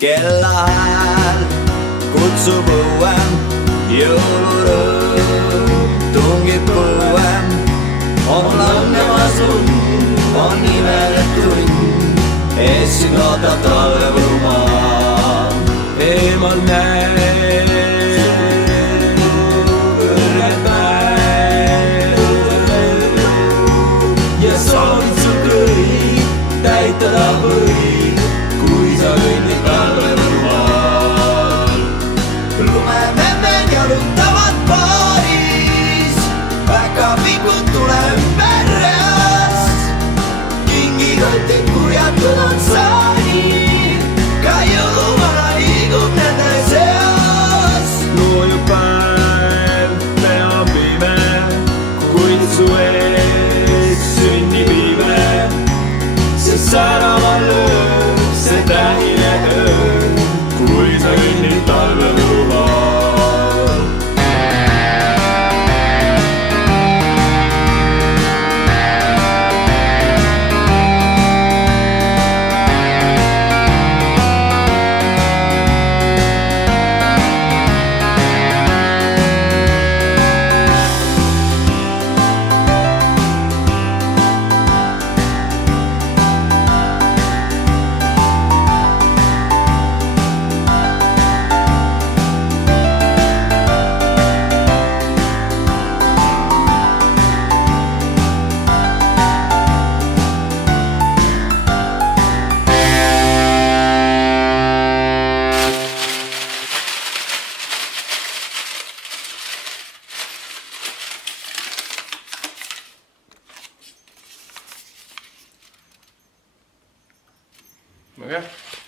kellahääl kutsub õuem, jõulurõõm tungib põuem. on langemas lund, on imelik tund, ees siin ootab talvepõumaa. eemal näeb kõrged päev ja soovid su kõik täitada või, kui sa kõnnid talvepõumaal. lumememmed jalutavad paaris, päkapikud tule ümber reas, kingikotid kuivatud on saani, ka jõuluvana liigub nende seas. loojub päev, pea on pime, kuid su ees sünnib ime, sest säraval ööl see tähine öö, kui sa kõnnid talvepõumaal. Okay.